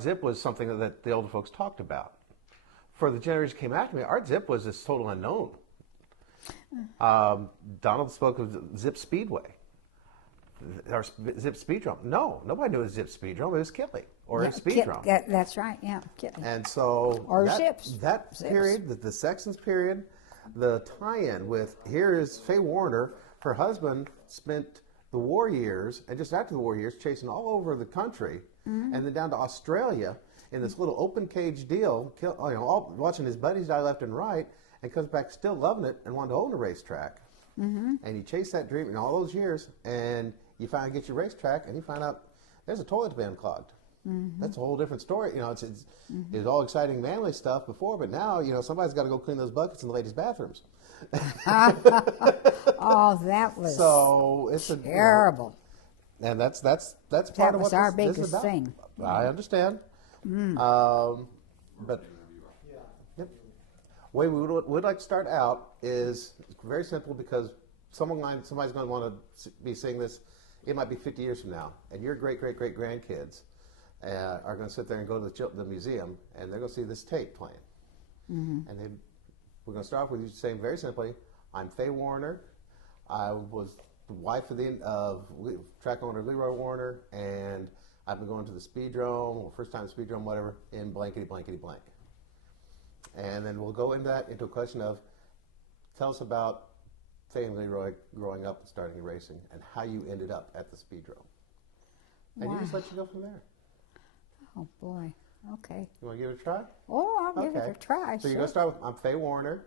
Art Zip was something that the older folks talked about. For the generation that came after me, Art Zip was this total unknown. Donald spoke of Zip Speedway, or Zip Speedrome. No, nobody knew it was Zip Speedrome. It was Kitley, or Speedrome. That's right, yeah, Kitley. And so or that Zips. period, the Sexton's period, the tie-in with, here is Faye Warriner. Her husband spent the war years, and just after the war years, chasing all over the country, and then down to Australia in this little open cage deal, watching his buddies die left and right, and comes back still loving it and wanting to own a racetrack. And you chase that dream in all those years, and you finally get your racetrack, and you find out there's a toilet's been clogged. That's a whole different story. It's all exciting manly stuff before, but now, somebody's got to go clean those buckets in the ladies' bathrooms. Oh, that was terrible. And that's part of what our this is biggest about. thing. I understand. But the way we would like to start out is very simple, because somebody's going to want to be seeing this. It might be 50 years from now, and your great-great-great-grandkids are going to sit there and go to the museum, and they're going to see this tape playing. And we're going to start off with you saying very simply, I'm Faye Warriner. I was the wife of track owner Leroy Warriner, and I've been going to the Speedrome, or first time Speedrome, whatever, in blankety blankety blank. And then we'll go into a question of, tell us about Faye and Leroy growing up and starting racing, and how you ended up at the Speedrome. And you just let you go from there. Oh, boy. Okay. You want to give it a try? Oh, I'll give it a try. So you're going to start with, I'm Faye Warriner,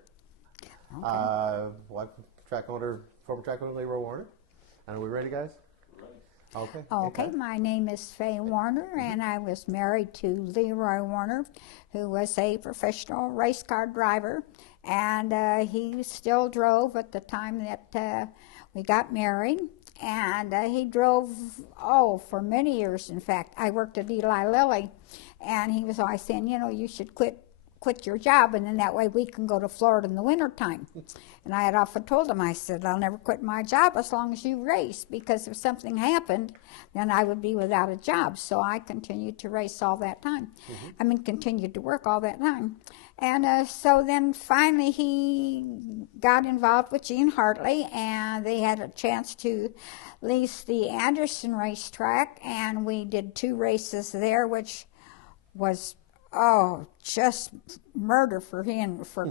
wife, former track owner Leroy Warriner. And are we ready, guys? Okay. Okay, my name is Faye Warriner, and I was married to Leroy Warriner, who was a professional race car driver, and he still drove at the time that we got married, and he drove, for many years, in fact. I worked at Eli Lilly, and he was always saying, you should quit your job, and then that way we can go to Florida in the wintertime. And I had often told him, I said, I'll never quit my job as long as you race, because if something happened, then I would be without a job. So I continued to race all that time. Continued to work all that time. And so then finally he got involved with Gene Hartley, and they had a chance to lease the Anderson racetrack, and we did 2 races there, which was just murder for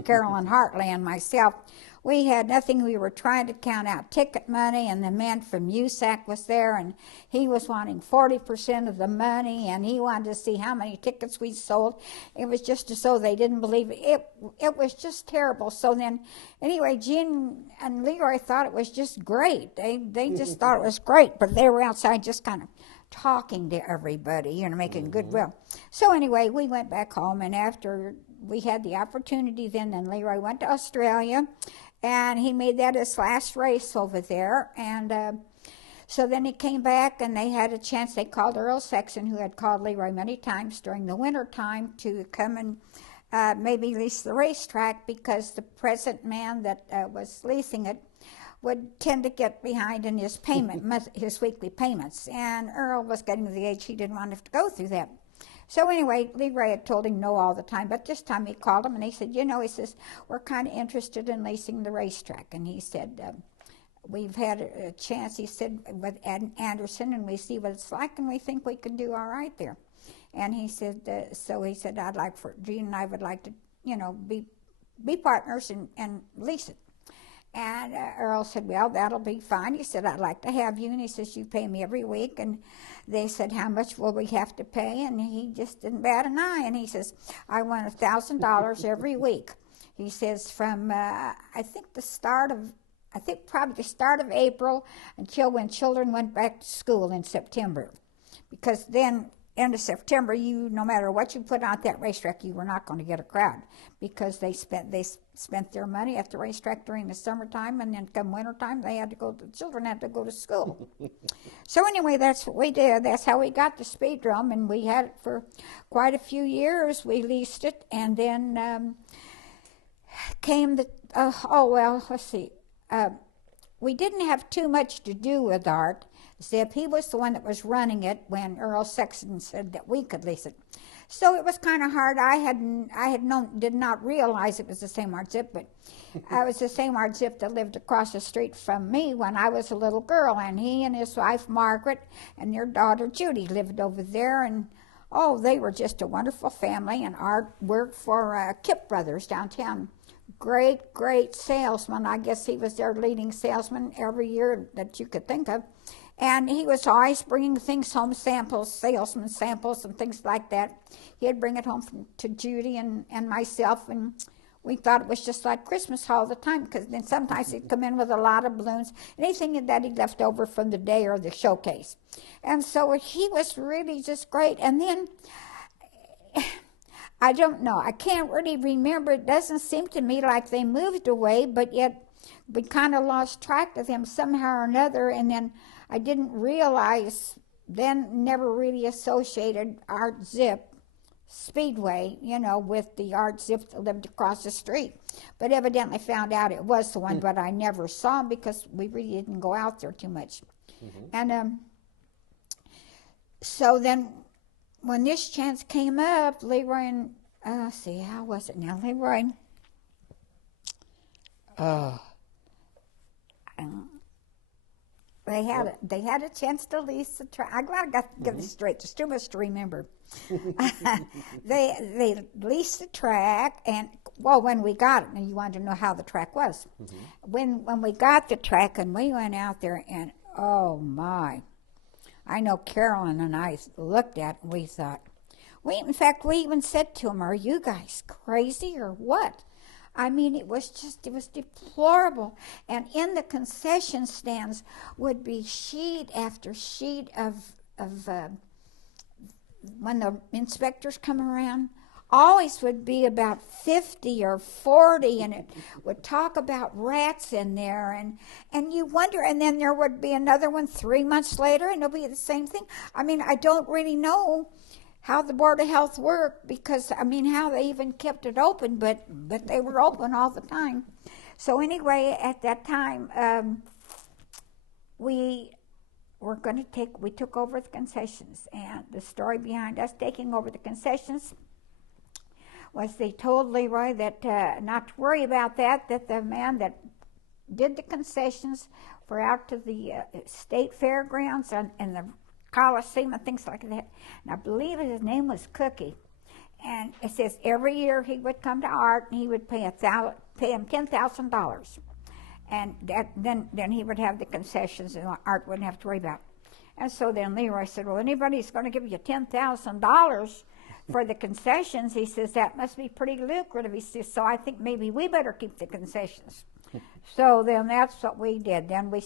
Carolyn Hartley and myself. We had nothing. We were trying to count out ticket money, and the man from USAC was there, and he was wanting 40% of the money, and he wanted to see how many tickets we sold. It was just as though they didn't believe it. It was just terrible. So then, anyway, Gene and Leroy thought it was just great. They just thought it was great, but they were outside just kind of talking to everybody, making goodwill. So anyway, we went back home, and after we had the opportunity then Leroy went to Australia, and he made that his last race over there. And so then he came back, and they had a chance. They called Earl Sexton, who had called Leroy many times during the winter time, to come and maybe lease the racetrack, because the present man that was leasing it would tend to get behind in his his weekly payments. And Earl was getting to the age he didn't want to have to go through that. So anyway, Leroy had told him no all the time, but this time he called him and he said, he says, we're kind of interested in leasing the racetrack. And he said, we've had a chance, he said, with Anderson, and we see what it's like, and we think we can do all right there. And he said, so he said, Gene and I would like to, be partners and lease it. And Earl said, well, that'll be fine. He said, I'd like to have you. And he says, you pay me every week. And they said, how much will we have to pay? And he just didn't bat an eye. And he says, I want $1,000 every week. He says, from, I think probably the start of April until when children went back to school in September. Because then, end of September, no matter what you put out that racetrack, you were not going to get a crowd, because they spent their money at the racetrack during the summertime, and then come wintertime, the children had to go to school. So anyway, that's what we did. That's how we got the Speedrome, and we had it for quite a few years. We leased it, and then came the, let's see. We didn't have too much to do with Art. Zip, he was the one that was running it when Earl Sexton said that we could lease it. So it was kind of hard. Did not realize it was the same Art Zip, but it was the same Art Zip that lived across the street from me when I was a little girl, and he and his wife Margaret and their daughter Judy lived over there, and oh, they were just a wonderful family. And Art worked for Kip Brothers downtown. Great, great salesman. I guess he was their leading salesman every year that you could think of. And he was always bringing things home, samples, salesman samples and things like that. He'd bring it home to Judy and myself, and we thought it was just like Christmas all the time, because then sometimes he'd come in with a lot of balloons, anything that he'd left over from the day or the showcase. And so he was really just great. And then, I don't know, I can't really remember. It doesn't seem to me like they moved away, but yet we kind of lost track of them somehow or another. And then I didn't realize, then never really associated Art Zip Speedway, you know, with the Art Zip that lived across the street. But evidently found out it was the one, but I never saw him because we really didn't go out there too much. And so then when this chance came up, Leroy and, let's see, how was it now? Leroy, they had a chance to lease the track. I'm glad I got to get this straight. There's too much to remember. They leased the track, and well, when we got it, and you wanted to know how the track was. When we got the track and we went out there, and oh my, I know Carolyn and I looked at it and we thought, in fact, we even said to them, "Are you guys crazy or what?" I mean, it was deplorable. And in the concession stands would be sheet after sheet of when the inspectors come around, always would be about 50 or 40, and it would talk about rats in there, and you wonder, and then there would be another one 3 months later, and it'll be the same thing. I mean, I don't really know how the Board of Health worked, because, I mean, how they even kept it open, but they were open all the time. So anyway, at that time, we took over the concessions, and the story behind us taking over the concessions was they told Leroy that not to worry about that the man that did the concessions for out to the state fairgrounds and the Coliseum and things like that, and I believe his name was Cookie, and it says every year he would come to Art and he would pay him $10,000, and then he would have the concessions and Art wouldn't have to worry about it. And so then Leroy said, "Well, anybody's going to give you $10,000 for the concessions," he says, "that must be pretty lucrative." He says, "So I think maybe we better keep the concessions." So then that's what we did. Then we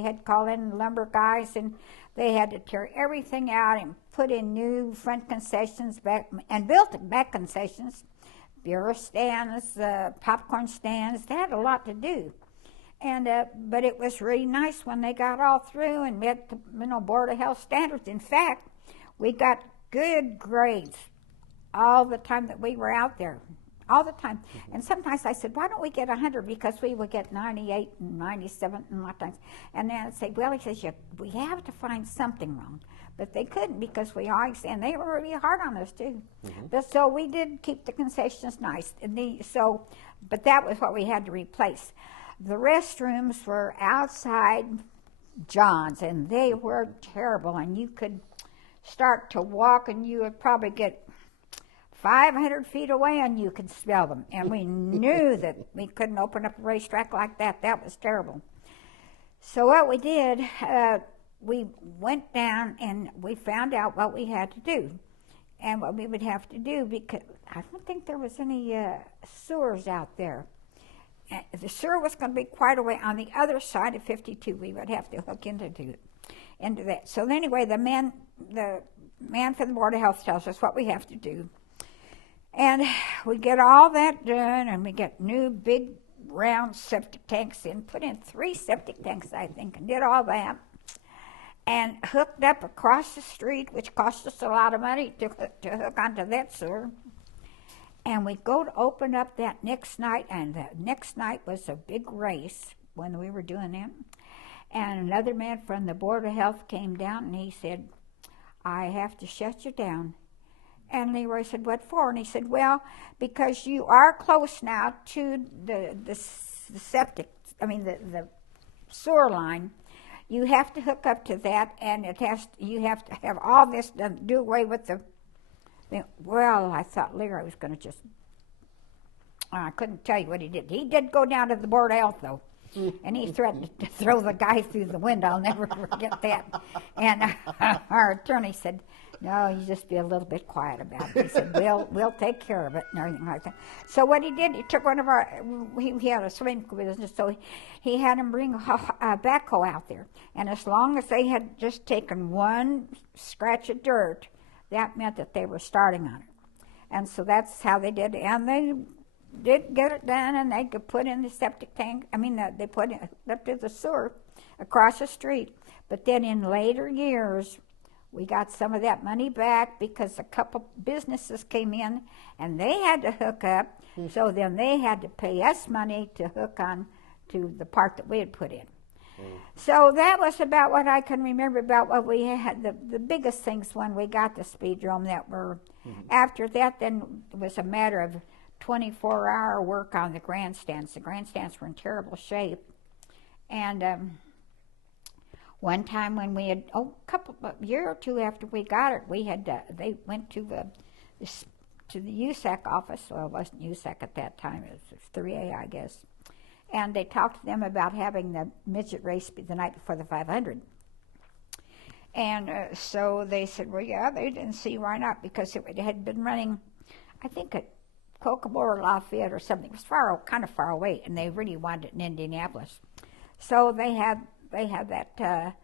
had to call in lumber guys, and they had to tear everything out and put in new front concessions back, and built back concessions, beer stands, popcorn stands. They had a lot to do. And but it was really nice when they got all through and met the Board of Health standards. In fact, we got good grades all the time that we were out there, all the time. And sometimes I said, "Why don't we get 100?" Because we would get 98 and 97 and a lot of times. And then I'd say, "Well," he says, "we have to find something wrong." But they couldn't, because we always, and they were really hard on us too. But so we did keep the concessions nice. But that was what we had to replace. The restrooms were outside John's, and they were terrible, and you could start to walk and you would probably get 500 feet away and you could smell them. And we knew that we couldn't open up a racetrack like that. That was terrible. So what we did, we went down and we found out what we had to do and what we would have to do, because I don't think there was any sewers out there. The sewer was going to be quite a way on the other side of 52. We would have to hook into that. So anyway, the man from the Board of Health tells us what we have to do. And we get all that done, and we get new big round septic tanks in, put in 3 septic tanks, I think, and did all that. And hooked up across the street, which cost us a lot of money to hook onto that sewer. And we go to open up that next night, and the next night was a big race when we were doing that. And another man from the Board of Health came down, and he said, "I have to shut you down. And Leroy said, what for? And he said, well, because you are close now to the septic, the sewer line. You have to hook up to that, and you have to have all this done, do away with the well, I thought Leroy was going to just, I couldn't tell you what he did. He did go down to the Board of Health, though, and he threatened to throw the guy through the window. I'll never forget that. And our attorney said, no, you just be a little bit quiet about it. He said, we'll take care of it and everything like that. So what he did, he took one of our, he had a swimming business, so he had him bring a backhoe out there. And as long as they had just taken one scratch of dirt, that meant that they were starting on it. And so that's how they did it. And they did get it done, and they could put in the septic tank. They put it up to the sewer across the street. But then in later years, we got some of that money back because a couple businesses came in, and they had to hook up. So then they had to pay us money to hook on to the part that we had put in. So that was about what I can remember about what we had, the biggest things when we got the Speedrome that were, after that then it was a matter of 24-hour work on the grandstands. The grandstands were in terrible shape. And one time when we had, a year or two after we got it, we had, they went to the USAC office. Well, it wasn't USAC at that time, it was 3A, I guess. And they talked to them about having the midget race the night before the 500. And so they said, well, yeah, they didn't see why not, because it had been running, I think, at Kokomo or Lafayette or something. It was kind of far away, and they really wanted it in Indianapolis. So they had that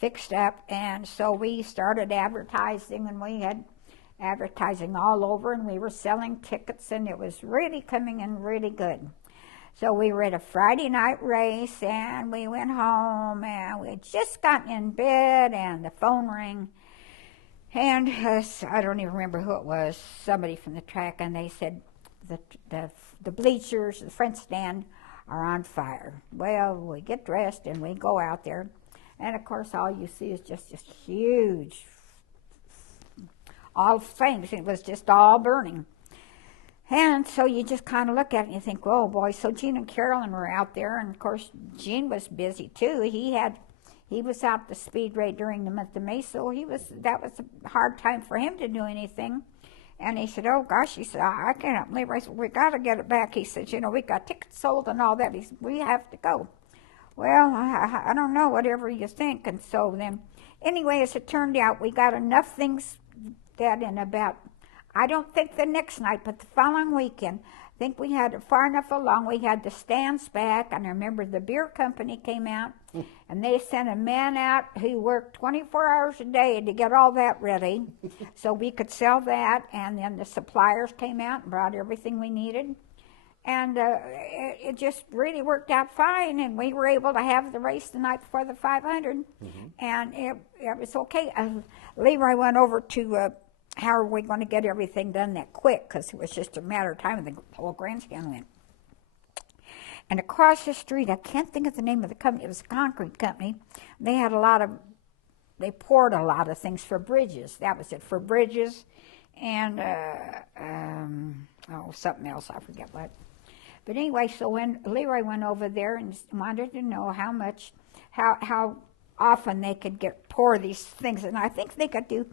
fixed up, and so we started advertising, and we had advertising all over, and we were selling tickets, and it was really coming in really good. So we were at a Friday night race, and we went home, and we had just gotten in bed, and the phone rang, and I don't even remember who it was, somebody from the track, and they said the bleachers, the front stand, are on fire. Well, we get dressed, and we go out there, and of course all you see is just this huge, all flames. It was just all burning. And so you just kind of look at it and you think, oh boy. So Gene and Carolyn were out there, and of course Gene was busy too. He was out the Speedway during the month of May, so that was a hard time for him to do anything. And he said, oh gosh, he said, I can't believe it. I said, we got to get it back. He said, we got tickets sold and all that. He said, we have to go. Well, I don't know, whatever you think. And so then, anyway, as it turned out, we got enough things that in about, I don't think the next night, but the following weekend, I think we had it far enough along. We had the stands back, and I remember the beer company came out, and they sent a man out who worked 24 hours a day to get all that ready so we could sell that. And then the suppliers came out and brought everything we needed. And it just really worked out fine, and we were able to have the race the night before the 500, and it was okay. Leroy went over to how are we going to get everything done that quick, because it was just a matter of time, and the whole grandstand went. And across the street, I can't think of the name of the company, it was a concrete company. They poured a lot of things for bridges. That was it, for bridges, and something else, I forget what. But anyway, so when Leroy went over there and wanted to know how often they could pour these things, and I think they could do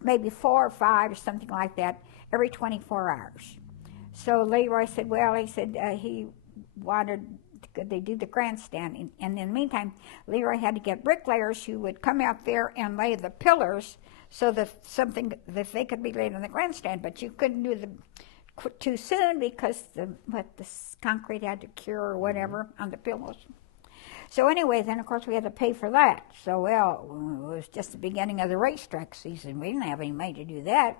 maybe 4 or 5 or something like that every 24 hours. So Leroy said, well, he said he wanted, could they do the grandstand? And in the meantime, Leroy had to get bricklayers who would come out there and lay the pillars so that they could be laid on the grandstand, but you couldn't do too soon because the concrete had to cure or whatever on the pillars. So anyway, then of course we had to pay for that. So well, it was just the beginning of the racetrack season. We didn't have any money to do that.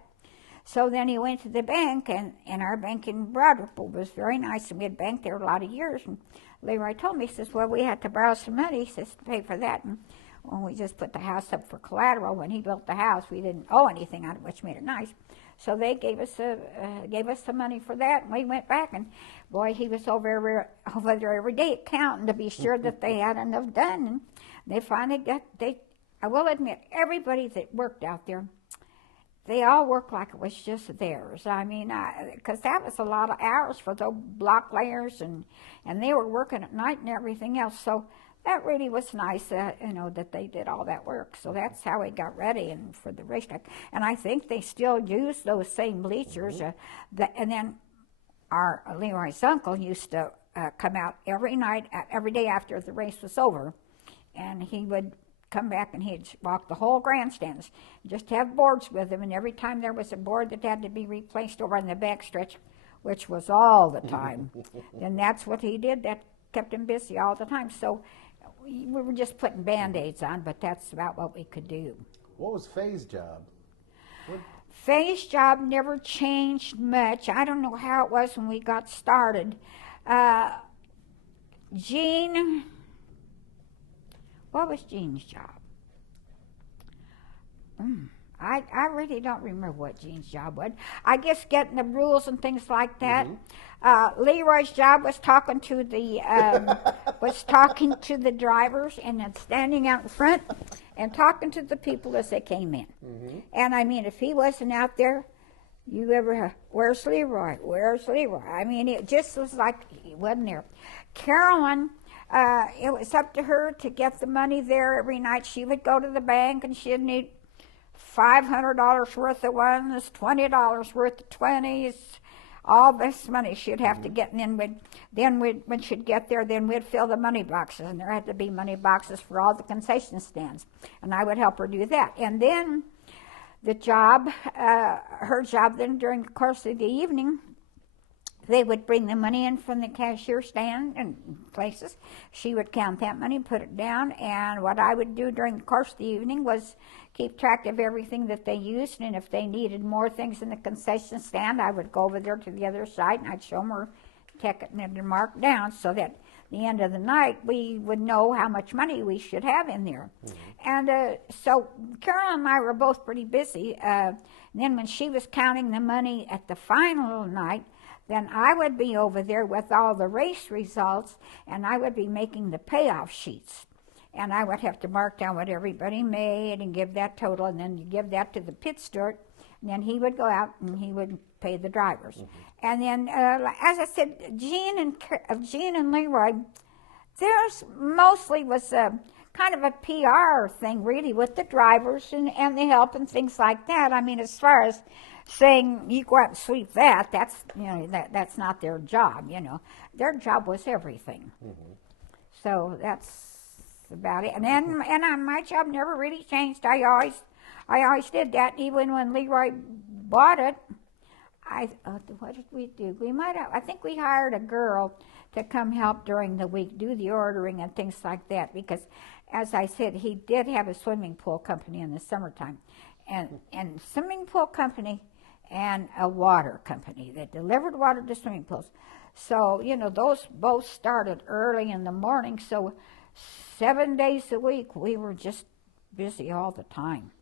So then he went to the bank, and our bank in Broadrupple was very nice, and we had banked there a lot of years. And Leroy told me, he says, well, we had to borrow some money, he says, to pay for that. And when we just put the house up for collateral, when he built the house, we didn't owe anything on it, which made it nice. So they gave us some money for that, and we went back, and boy, he was over there every day counting to be sure that they had enough done. And they finally I will admit, everybody that worked out there, they all worked like it was just theirs. I mean, because that was a lot of hours for those block layers, and they were working at night and everything else. So that really was nice, that they did all that work. So that's how we got ready and for the racetrack. And I think they still use those same bleachers. And then our Leroy's uncle used to come out every night, every day after the race was over, and he would come back and he'd walk the whole grandstands, just have boards with him, and every time there was a board that had to be replaced over on the back stretch, which was all the time, then that's what he did. That kept him busy all the time. So we were just putting Band-Aids on, but that's about what we could do. What was Faye's job? Faye's job never changed much. I don't know how it was when we got started. Jean... What was Jean's job? I really don't remember what Jean's job was. I guess getting the rules and things like that. Leroy's job was talking to the drivers and then standing out in front and talking to the people as they came in. And I mean, if he wasn't out there, you ever, where's Leroy? Where's Leroy? I mean, it just was like he wasn't there. Carolyn. It was up to her to get the money there every night. She would go to the bank and she'd need $500 worth of ones, $20 worth of 20s, all this money she'd have to get. And then when she'd get there, then we'd fill the money boxes, and there had to be money boxes for all the concession stands, and I would help her do that. And then her job then during the course of the evening, they would bring the money in from the cashier stand and places. She would count that money, put it down, and what I would do during the course of the evening was keep track of everything that they used, and if they needed more things in the concession stand, I would go over there to the other side and I'd show them or take it and mark down so that at the end of the night we would know how much money we should have in there. And so Carol and I were both pretty busy. And then when she was counting the money at the final night, then I would be over there with all the race results, and I would be making the payoff sheets. And I would have to mark down what everybody made and give that total, and then you give that to the pit steward, and then he would go out and he would pay the drivers. And then, as I said, Jean and Leroy, theirs mostly was kind of a PR thing, really, with the drivers and the help and things like that. I mean, as far as saying you go out and sweep that's that's not their job. Their job was everything. So that's about it. And then my job never really changed. I always did that. Even when Leroy bought it, what did we do? I think we hired a girl to come help during the week, do the ordering and things like that, because as I said, he did have a swimming pool company in the summertime, and swimming pool company and a water company that delivered water to swimming pools. So, those both started early in the morning. So 7 days a week, we were just busy all the time.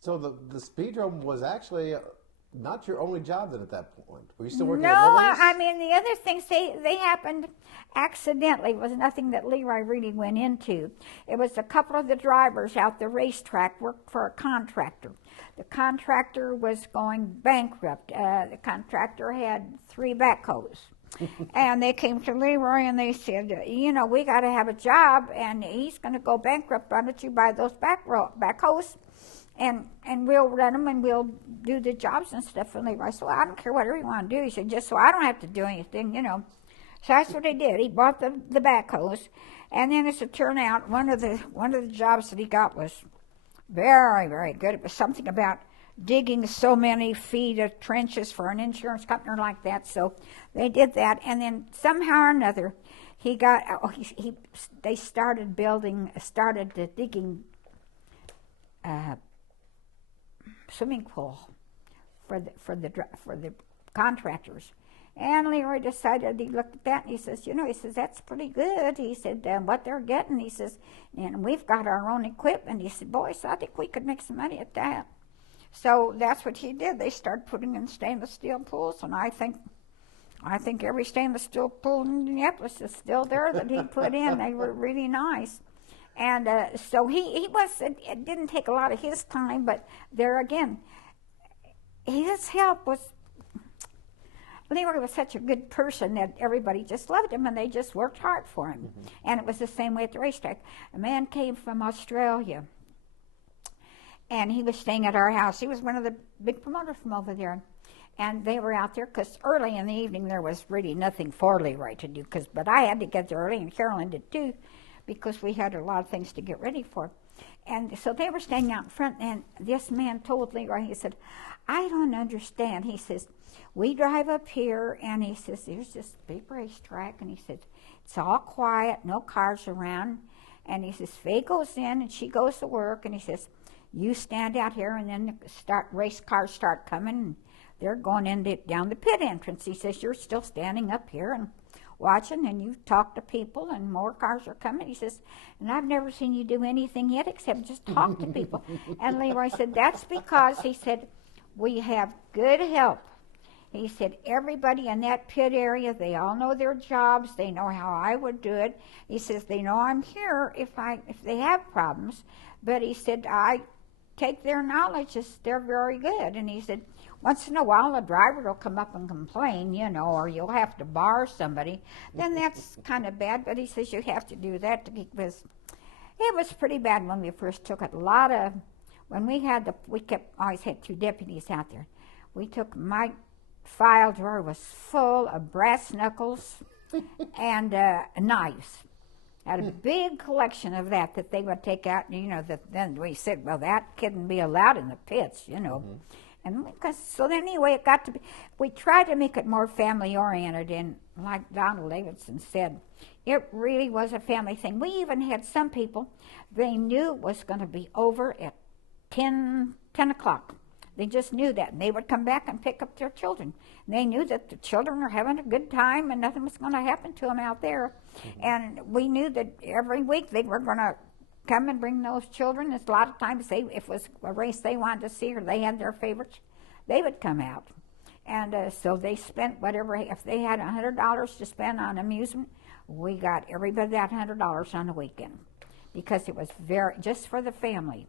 So the Speedrome was actually not your only job then at that point. Were you still working No, at Lily's? I mean, the other things, they happened accidentally. It was nothing that Leroy really went into. It was a couple of the drivers out the racetrack worked for a contractor. The contractor was going bankrupt. The contractor had 3 backhoes. And they came to Leroy and they said, we got to have a job, and he's going to go bankrupt. Why don't you buy those backhoes? And we'll run them and we'll do the jobs and stuff. And Leroy said, well, I don't care whatever you want to do. He said, just so I don't have to do anything, So that's what he did. He bought the backhoes. And then as it turned out, one of the jobs that he got was very, very good. It was something about digging so many feet of trenches for an insurance company or like that. So they did that. And then somehow or another, they started digging swimming pool for the contractors. And Leroy decided, he looked at that and he says, that's pretty good. He said, what they're getting, he says, and we've got our own equipment. He said, boys, I think we could make some money at that. So that's what he did. They started putting in stainless steel pools, and I think every stainless steel pool in Indianapolis is still there that he put in. They were really nice. And so he was, it didn't take a lot of his time, but there again, his help was, Leroy was such a good person that everybody just loved him and they just worked hard for him. And it was the same way at the racetrack. A man came from Australia and he was staying at our house. He was one of the big promoters from over there. And they were out there because early in the evening there was really nothing for Leroy to do. But I had to get there early and Carolyn did too because we had a lot of things to get ready for. And so they were standing out in front and this man told Leroy, he said, I don't understand. He says, we drive up here and he says, there's this big racetrack and he says, it's all quiet, no cars around. And he says, Faye goes in and she goes to work and he says, you stand out here and then race cars start coming and they're going down the pit entrance. He says, you're still standing up here and watching and you talk to people and more cars are coming. He says, and I've never seen you do anything yet except just talk to people. And Leroy said, that's because, he said, we have good help. He said, everybody in that pit area, they all know their jobs. They know how I would do it. He says, they know I'm here if they have problems. But he said, I take their knowledge as they're very good. And he said, once in a while, a driver will come up and complain, you know, or you'll have to bar somebody. Then that's kind of bad. But he says, you have to do that because it was pretty bad when we first took it. When we always had 2 deputies out there. We took my file drawer was full of brass knuckles and knives. Had a big collection of that they would take out, and, you know, then we said, well, that couldn't be allowed in the pits, you know. And so then anyway, it got to be, we tried to make it more family-oriented, and like Donald Davidson said, it really was a family thing. We even had some people, they knew it was going to be over at 10 o'clock. They just knew that, and they would come back and pick up their children. And they knew that the children were having a good time and nothing was going to happen to them out there. And we knew that every week they were going to come and bring those children. It's a lot of times, if it was a race they wanted to see or they had their favorites, they would come out. And so they spent whatever, if they had $100 to spend on amusement, we got everybody that $100 on the weekend because it was just for the family.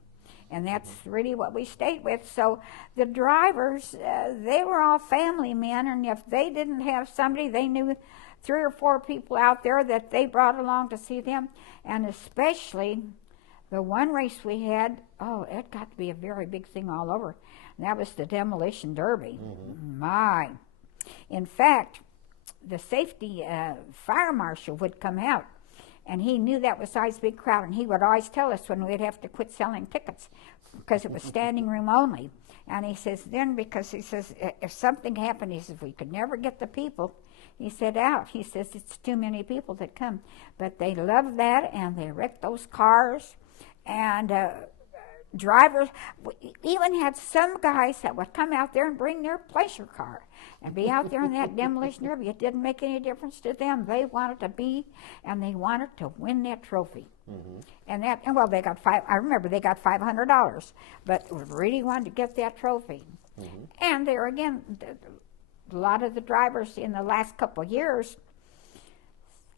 And that's really what we stayed with. So the drivers, they were all family men, and if they didn't have somebody, they knew 3 or 4 people out there that they brought along to see them. And especially the one race we had, it got to be a very big thing all over. And that was the Demolition Derby. My. In fact, the safety fire marshal would come out. And he knew that was always a big crowd, and he would always tell us when we'd have to quit selling tickets because it was standing room only. And he says, because he says, if something happened, he says, we could never get the people, he said, out. He says, it's too many people that come. But they loved that, and they wrecked those cars. And drivers, we even had some guys that would come out there and bring their pleasure car and be out there in that demolition derby. It didn't make any difference to them. They wanted to be, and they wanted to win that trophy. And they got I remember they got $500, but really wanted to get that trophy. And there again, a lot of the drivers in the last couple of years,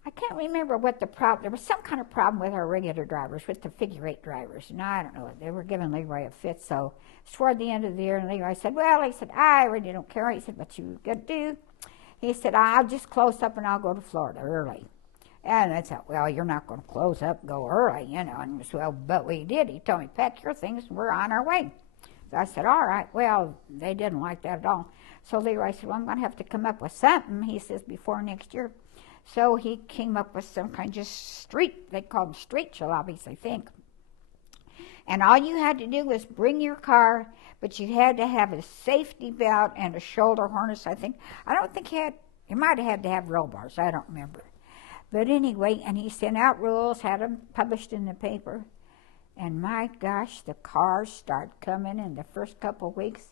I can't remember what the problem, there was some kind of problem with our regular drivers, with the figure-8 drivers. And I don't know, they were giving Leroy a fit. So toward the end of the year, and Leroy said, I really don't care. He said, what you gonna do? He said, I'll just close up and I'll go to Florida early. And I said, well, you're not going to close up and go early, you know. And he said, well, but we did. He told me, pack your things, and we're on our way. So I said, all right. Well, they didn't like that at all. So Leroy said, well, I'm going to have to come up with something, he says, before next year. So he came up with some kind of street, they called them street jalopies, I think. And all you had to do was bring your car, but you had to have a safety belt and a shoulder harness, I think. I don't think you might have had to have roll bars, I don't remember. But anyway, and he sent out rules, had them published in the paper. And my gosh, the cars start coming in the first couple of weeks.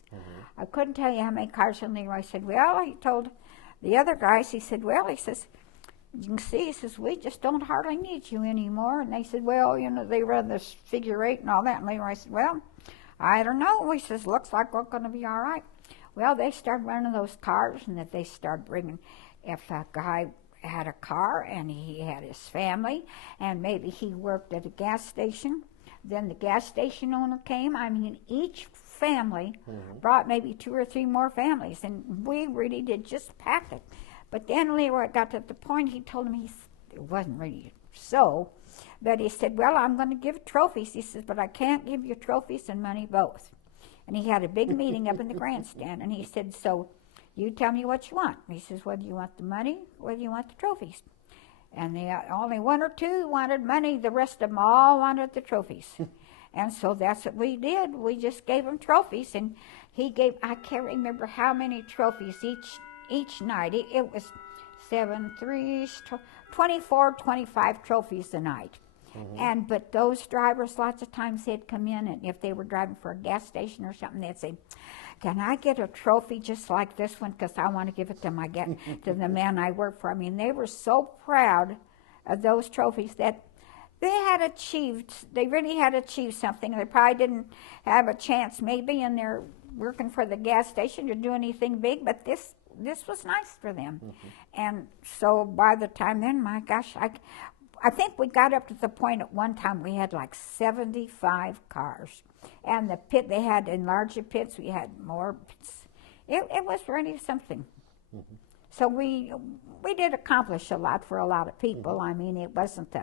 I couldn't tell you how many cars. And Leroy said, well, he told the other guys, he says, you can see, he says, we just don't hardly need you anymore. And they said, well, you know, they run this figure-8 and all that. And Leroy said, well, I don't know. He says, looks like we're going to be all right. Well, they started running those cars, and that they started bringing, if a guy had a car and he had his family, and maybe he worked at a gas station. Then the gas station owner came. I mean, each family brought maybe 2 or 3 more families, and we really did just pack it. But then Leroy got to the point, he told him it wasn't really so, but he said, well, I'm going to give trophies. He says, but I can't give you trophies and money both. And he had a big meeting up in the grandstand, and he said, so you tell me what you want. He says, whether you want the money, whether you want the trophies. And only 1 or 2 wanted money. The rest of them all wanted the trophies. And so that's what we did. We just gave him trophies. And he gave, I can't remember how many trophies each night. It was 7, 3, 24, 25 trophies a night. But those drivers, lots of times they'd come in, and if they were driving for a gas station or something, they'd say, can I get a trophy just like this one, because I want to give it to to the man I work for. I mean, they were so proud of those trophies that they really had achieved something. They probably didn't have a chance maybe in their working for the gas station to do anything big, but this was nice for them. And so by the time then, my gosh, I think we got up to the point at one time we had like 75 cars. And the pit, they had enlarged the pits, we had more pits. It was really something. So we did accomplish a lot for a lot of people. I mean, it wasn't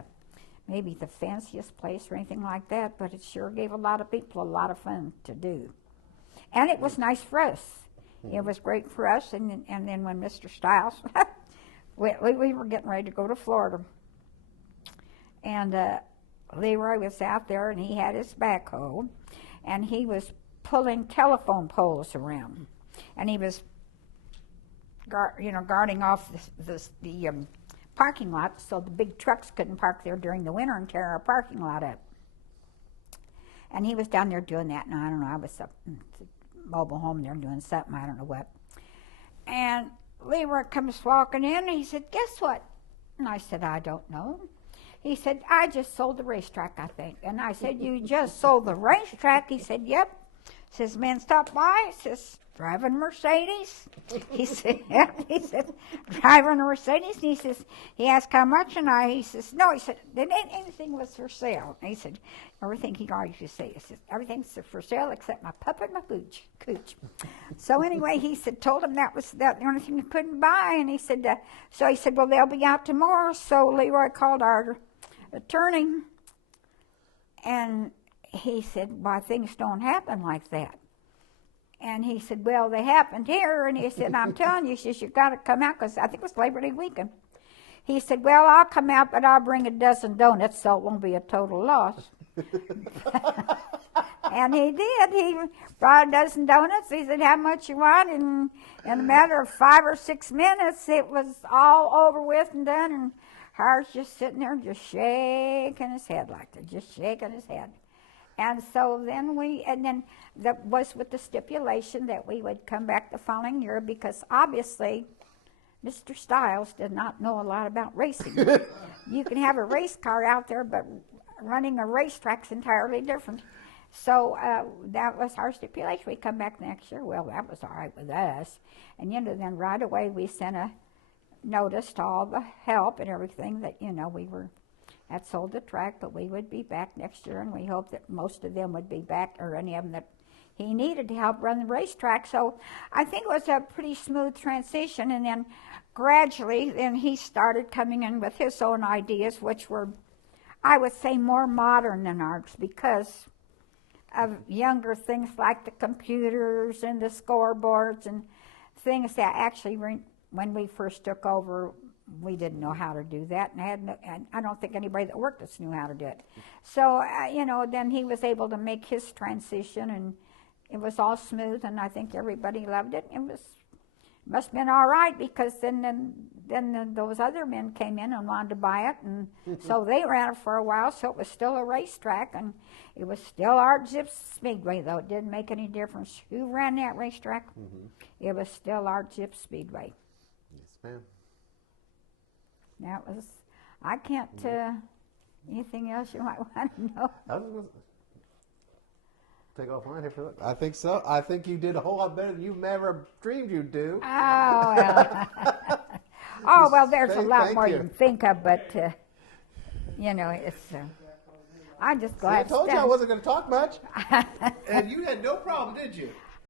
maybe the fanciest place or anything like that, but it sure gave a lot of people a lot of fun to do. And it was nice for us. It was great for us. And then when Mr. Stiles, we were getting ready to go to Florida. And Leroy was out there, and he had his backhoe, and he was pulling telephone poles around. And he was, guarding off the parking lot so the big trucks couldn't park there during the winter and tear our parking lot up. And he was down there doing that, and I don't know, I was up in the mobile home there doing something, I don't know what. And Leroy comes walking in, and he said, guess what? And I said, I don't know. He said, I just sold the racetrack, I think. And I said, you just sold the racetrack? He said, yep. Says, man stopped by. Says, driving a Mercedes? He said, yeah. He said, driving a Mercedes? And he says, he asked how much, and he says, no. He said, anything was for sale. And he said, everything he always used to say, he said, everything's for sale except my pup and my cooch. So anyway, he said, told him that was the only thing he couldn't buy. And he said, so he said, well, they'll be out tomorrow. So Leroy called our attorney, and he said, why, things don't happen like that. And he said, well, they happened here. And he said, I'm telling you, he says, you've got to come out, because I think it was Labor Day weekend. He said, well, I'll come out, but I'll bring a dozen donuts, so it won't be a total loss. And he did. He brought a dozen donuts. He said, how much you want? And in a matter of 5 or 6 minutes, it was all over with and done. And Har's just sitting there, just shaking his head like that, just shaking his head. And so then that was with the stipulation that we would come back the following year, because obviously Mr. Stiles did not know a lot about racing. You can have a race car out there, but running a racetrack's entirely different. So that was our stipulation. We come back next year. Well, that was all right with us. And then right away we sent a notice to all the help and everything that we had sold the track, but we would be back next year, and we hoped that most of them would be back, or any of them that he needed to help run the racetrack. So I think it was a pretty smooth transition, and then gradually then he started coming in with his own ideas, which were, I would say, more modern than ours, because of younger things like the computers and the scoreboards and things that actually when we first took over, we didn't know how to do that, and I don't think anybody that worked with us knew how to do it. So, then he was able to make his transition, and it was all smooth, and I think everybody loved it. It must have been all right, because then those other men came in and wanted to buy it, and so they ran it for a while, so it was still a racetrack, and it was still Art Zips Speedway, though. It didn't make any difference who ran that racetrack. It was still Art Zips Speedway. Yes, ma'am. That was, I can't, anything else you might want to know? I was going to take off mine here for that. I think so. I think you did a whole lot better than you've ever dreamed you'd do. Oh, well. Oh, well, there's a lot Thank more you you. can think of, but, you know, it's, I'm just I glad. told you I Steph- wasn't going to talk much. And you had no problem, did you?